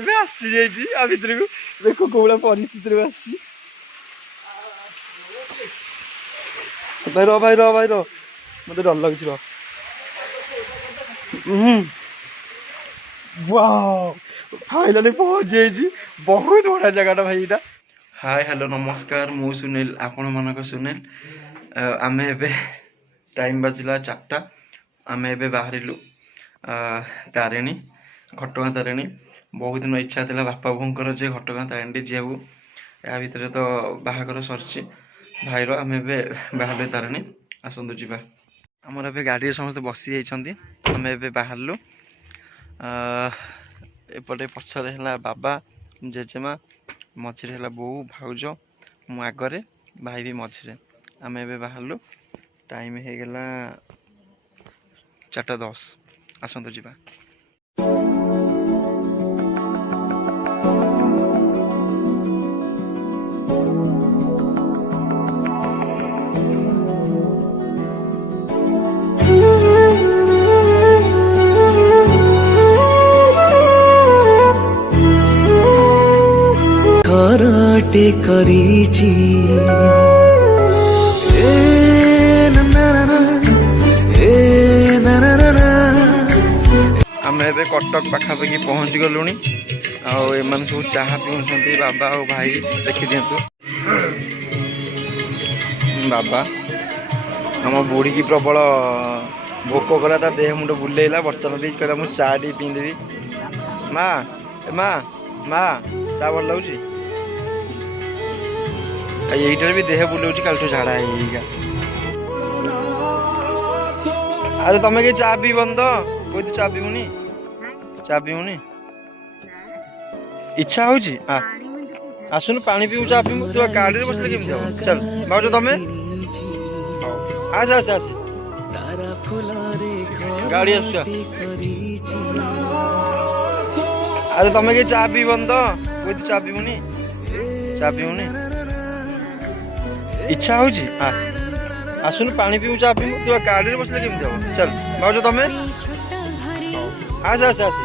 आसी जाइए भितर को देखो कौड़ा परिस्थिति आसी भाई रो भाई रो भाई रो मत डर लगुच फाइनाली पहुंच जाइए बहुत बढ़िया जगह भाई यहाँ हाय हेलो नमस्कार मु सुनील आपण मानक सुनील आमे एबे टाइम बाजिला 4टा आमे एबे बाहरिलु तारिणी घटगाँ तारिणी बहुत दिन इच्छा था बापा बोर जे घटगाँ तारिणी जाऊ या भितर तो बाहागर सरची भाईर आम बाहर तारिणी आसतु जा आमर ए गाड़ी समस्त बसी जाइए आम ए बाहरलु एपटे पछर है बाबा जेजेमा मझे है बो भाउज मु आगरे भाई भी मझे आम ए बाहरलु टाइम हो गला 4:10 आसतु जा कराटे करीची आम ए कटक पाखापाखि पहुँच गलु आम सब चाह पीऊँ बाबा और भाई देखी दिंतु बाबा आम बुढ़ी की प्रबल भोक कला देह मुंड बुलेला बर्तन भी कहला मुझे चा टी पीदेवी माँ माँ माँ चा भल लगुच यहीटर भी देह बुलाऊँ कल झाड़ा है अरे तमें कहीं चा पीबन तो कोई तो चा पीबुनी चा पीबुनी इच्छा हो आसुन पानी पीऊ चा पीबू तू गाड़ी बसले केमती हम चल भाज तमें आस आस आस गाड़ी आस अरे तमें कहीं चा पीबन तो कोई तो चा पीबुनी इच्छा हो आसुन पानी पीऊ चा पीबू तू गाड़ी बसले केमती हम चल भाज तमें आस आस आस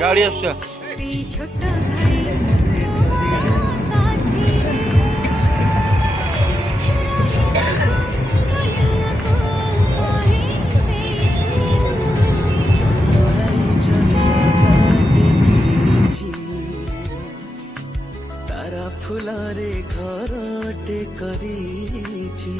गाड़ी आस फुलारे घरटे करीची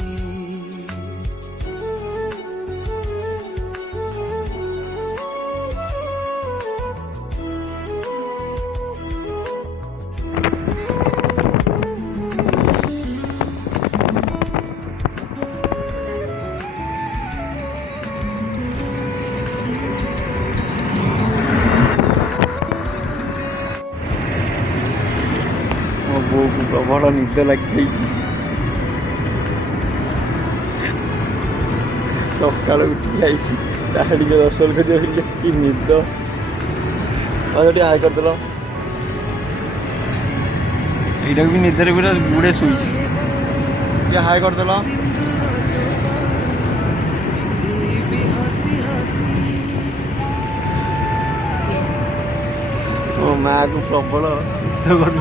बो को प्रबल निद लगी सका उठी आई दर्शन कर कि निद टे हाई करदेल यहाँ भी निदर पूरा बुढ़े शुई हाई करदेल मो माँ को प्रबल शीत कर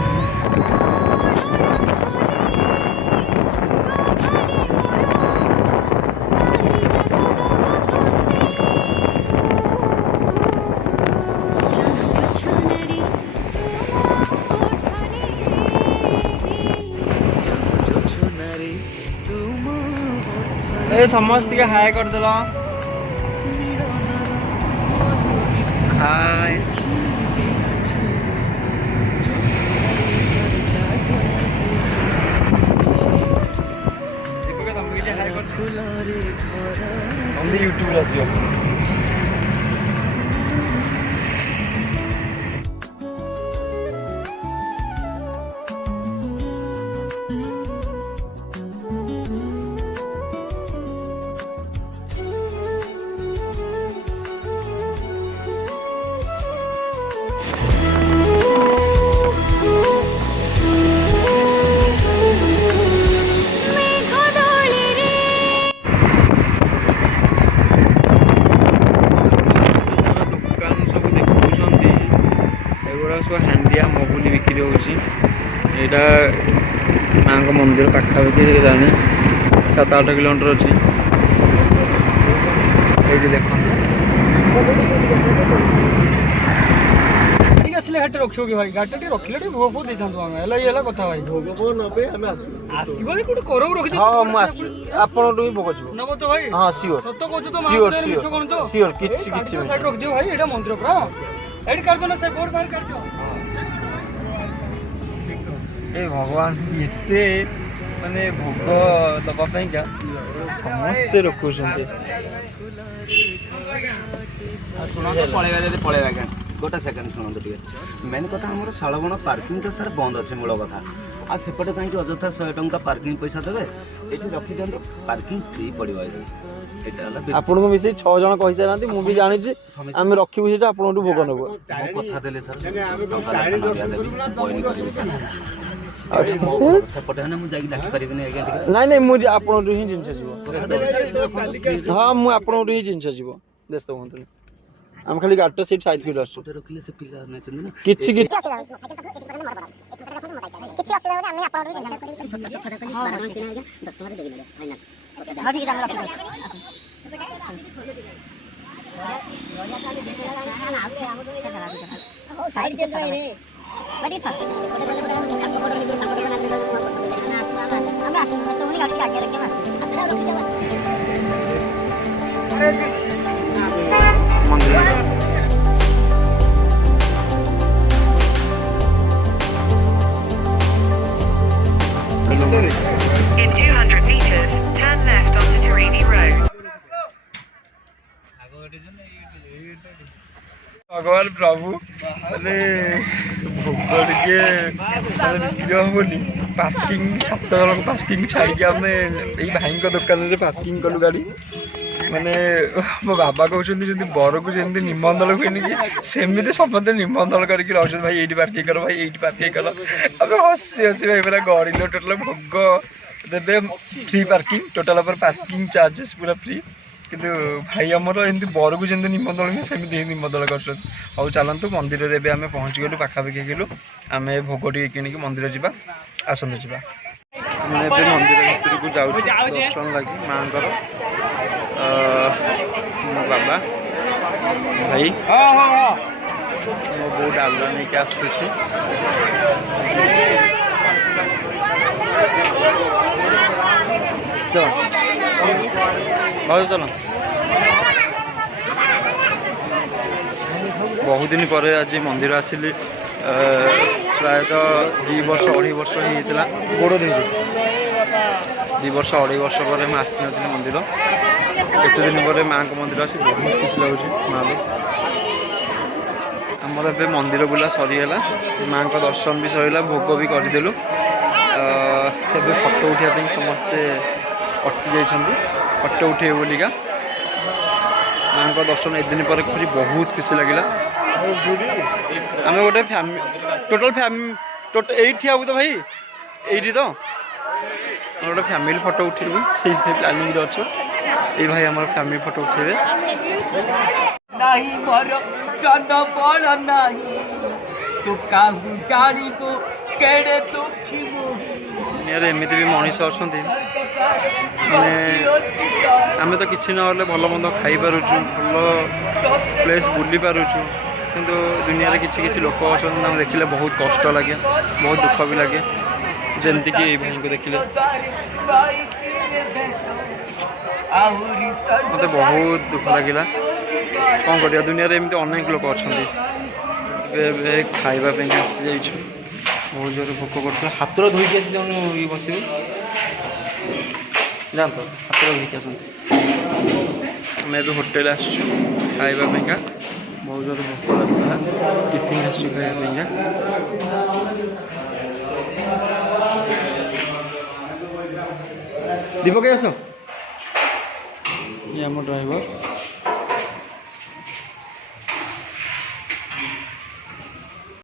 समस्त के हाय कर दिल हाय यूट्यूब आसियो सब हांडिया मगुली बिक्री होची एटा माँ को मंदिर पाखापाखि जाने 7-8 किलोमीटर अच्छी ये देख ଆସିଲେ ଘାଟ ରଖିବ କି ଭାଇ ଘାଟ ଟିକେ ରଖିଲେ ଟିକେ ଭୋଗ ଫୋଗ ଦେଇଥାନ୍ତୁ ଆମେ ହେଲା ହେଲା କଥା ଭାଇ ଭୋଗ ଫୋଗ ନବେ ଆମେ ଆସିବ ଯେ କୋଉଠି କରକୁ ରଖି ହଁ ମୁଁ ଆପଣଠୁ ହିଁ ଭୋଗ ଯିବ ନବ ତ ଭାଇ ହଁ ସିଓର ସତ କହୁଛୁ ତ ସିଓର ମିଛ କଣ ତ ସିଓର କିଛି ସାଇଡ୍ ରଖିଦିଅ ଭାଇ ଏଇଟା ମନ୍ଦିର ପୁରା ଏଇଠି କାଢିଦ ନା ସେ ବୋର୍ଡ ବାହାର କାଢିଦିଅ ଏ ଭଗବାନ ଏତେ ମାନେ ଭୋଗ ଦବା ପାଇଁକା ସମସ୍ତେ ରଖୁଛନ୍ତି ଶୁଣନ୍ତୁ ପଳେଇବା ଯଦି ପଳେଇବା ଆଜ୍ଞା ଗୋଟେ ସେକେଣ୍ଡ ଶୁଣନ୍ତୁ ଟିକେ ମେନ୍ କଥା ଆମର ଶାଳବଣ ପାର୍କିଂଟା ସାର୍ ବନ୍ଦ ଅଛି ମୂଳ କଥା ଆଉ ସେପଟେ କାହିଁକି ଅଯଥା 100 ଟଙ୍କା ପାର୍କିଂ ପଇସା ଦେବେ ଏଠି ରଖିଦିଅନ୍ତୁ ପାର୍କିଂ ଫ୍ରି ପଡ଼ିବ ଏଠି ଏଇଟା ହେଲା ଆପଣଙ୍କୁ ମିଶେଇ 6 ଜଣ କହିସାରନ୍ତି ମୁଁ ବି ଜାଣିଛି ଆମେ ରଖିବୁ ସେଇଟା ଆପଣଙ୍କଠୁ ଭୋଗ ନେବୁ ମୋ କଥା ଦେଲେ ସାର୍ ସେପଟେ ହେଲେ ମୁଁ ଯାଇକି ଡାକିପାରିବିନି ଆଜ୍ଞା ଟିକେ ନାଇଁ ନାଇଁ ମୁଁ ଆପଣଙ୍କଠୁ ହିଁ ଜିନିଷ ଯିବ ହଁ ମୁଁ ଆପଣଙ୍କଠୁ ହିଁ ଜିନିଷ ଯିବ ବ୍ୟସ୍ତ ହୁଅନ୍ତୁନି ଆମେ ଖାଲି ଗାଡ଼ିଟା ସେଇଠି ସାଇଡ୍ କରି ଆସୁଛୁ ରଖିଲେ ସେ ପିଲା ନେଇଛନ୍ତି ନା କିଛି କିଛି କିଛି ଅସୁବିଧା ହେଲେ ଆମେ ଆପଣଙ୍କୁ ଜିନିଷ ହଉ ଠିକ୍ ଅଛି ଆମେ In 200 meters, turn left onto Tarini Road. भगवान प्रभु ମାନେ ଭୋଗ ଟିକେ ବିକ୍ରି ହବନି ପାର୍କିଂ 7 ଜଣଙ୍କ ପାର୍କିଂ ଛାଡ଼ିକି ଆମେ ଏଇ ଭାଇଙ୍କ ଦୋକାନରେ ପାର୍କିଂ କଲୁ ଗାଡ଼ି ମାନେ ମୋ ବାବା କହୁଛନ୍ତି ଯେମିତି ବରକୁ ଯେମିତି ନିମନ୍ତ୍ରଣ ହୁଏନି କି ସେମିତି ସମସ୍ତେ ନିମନ୍ତ୍ରଣ କରିକି ରହୁଛନ୍ତି ଭାଇ ଏଇଠି ପାର୍କିଂ କର ଭାଇ ଏଇଠି ପାର୍କିଂ କର ଆମେ ହସି ହସି ଭାଇ ପୁରା ଗଡ଼ିଲୁ ଟୋଟାଲ ଭୋଗ ଦେବେ ଫ୍ରି ପାର୍କିଂ ଟୋଟାଲ ଉପରେ ପାର୍କିଂ ଚାର୍ଜେସ୍ ପୁରା ଫ୍ରି କିନ୍ତୁ ଭାଇ ଆମର ଏମିତି ବରକୁ ଯେମିତି ନିମନ୍ତ୍ରଣ ହୁଏ ସେମିତି ହିଁ ନିମନ୍ତ୍ରଣ କରୁଛନ୍ତି ହଉ ଚାଲନ୍ତୁ ମନ୍ଦିରରେ ଏବେ ଆମେ ପହଞ୍ଚିଗଲୁ ପାଖାପାଖି ଗଲୁ ଆମେ ଭୋଗ ଟିକେ କିଣିକି ମନ୍ଦିର ଯିବା ଆସନ୍ତୁ ଯିବା ଆମେ ଏବେ ମନ୍ଦିର ଭିତରକୁ ଯାଉଛୁ ଦର୍ଶନ ଲାଗି ମାଆଙ୍କର ମୋ ବାବା ଭାଇ ମୋ ବୋଉ ଡାଲମା ନେଇକି ଆସୁଛି ଚଲ ଚାଲ ବହୁତ ଦିନ ପରେ ଆଜି ମନ୍ଦିର ଆସିଲି ପ୍ରାୟତଃ 2 ବର୍ଷ 2.5 ବର୍ଷ ହେଇଥିଲା ଗୋଡ଼ ଦେଇଛି 2 ବର୍ଷ 2.5 ବର୍ଷ ପରେ ମୁଁ ଆସିନଥିଲି ମନ୍ଦିର ଏତେ ଦିନ ପରେ ମାଆଙ୍କ ମନ୍ଦିର ଆସି ବହୁତ ଖୁସି ଲାଗୁଛି ମାଆକୁ ଆମର ଏବେ ମନ୍ଦିର ବୁଲା ସରିଗଲା ମାଆଙ୍କ ଦର୍ଶନ ବି ସରିଲା ଭୋଗ ବି କରିଦେଲୁ ଏବେ ଫଟୋ ଉଠାଇବା ପାଇଁ ସମସ୍ତେ ଅଟକି ଯାଇଛନ୍ତି ଫଟୋ ଉଠେଇବେ ବୋଲିକା ମାଆଙ୍କ ଦର୍ଶନ ଏଦିନ ପରେ କରି ବହୁତ ଖୁସି ଲାଗିଲା ଆମେ ଗୋଟେ ଟୋଟାଲ ଏଇଠି ହବୁ ତ ଭାଇ ଏଇଠି ତ ଆମେ ଗୋଟେ ଫ୍ୟାମିଲି ଫଟୋ ଉଠେଇବୁ ସେଇଥିପାଇଁ ପ୍ଲାନିଂରେ ଅଛୁ ଏଇ ଭାଇ ଆମର ଫ୍ୟାମିଲି ଫଟୋ ଉଠେଇବେ ନାହିଁ ମୋର ଜନ ବଳ ନାହିଁ ତୁ କାହୁ ଜାଣିବ କେଡ଼େ ଦୁଃଖୀ ଦୁନିଆରେ ଏମିତି ବି ମଣିଷ ଅଛନ୍ତି ମାନେ ଆମେ ତ କିଛି ନହେଲେ ଭଲ ମନ୍ଦ ଖାଇପାରୁଛୁ ଭଲ ପ୍ଲେସ୍ ବୁଲି ପାରୁଛୁ କିନ୍ତୁ ଦୁନିଆରେ କିଛି କିଛି ଲୋକ ଅଛନ୍ତି ତାଙ୍କୁ ଦେଖିଲେ ବହୁତ କଷ୍ଟ ଲାଗେ ବହୁତ ଦୁଃଖ ବି ଲାଗେ ଯେମିତିକି ଏଇ ଭାଇଙ୍କୁ ଦେଖିଲେ ମୋତେ ବହୁତ ଦୁଃଖ ଲାଗିଲା କ'ଣ କରିବା ଦୁନିଆରେ ଏମିତି ଅନେକ ଲୋକ ଅଛନ୍ତି ଏବେ ଖାଇବା ପାଇଁ ଆସିଯାଇଛୁ ବହୁତ ଜୋରରେ ଭୋକ କରୁଥିଲା ହାତର ଧୋଇକି ଆସି ଯାଉନୁ ଇଏ ବସିବୁ ଯାଆନ୍ତୁ ହାତର ଧୋଇକି ଆସନ୍ତୁ ଆମେ ଏବେ ହୋଟେଲ ଆସିଛୁ ଖାଇବା ପାଇଁକା ବହୁତ ଜୋରରେ ଭୋକ ଲାଗୁଥିଲା ଟିଫିନ୍ ଆସିଛୁ ଖାଇବା ପାଇଁକା ଦୀପକ ଆସ ଇଏ ଆମ ଡ୍ରାଇଭର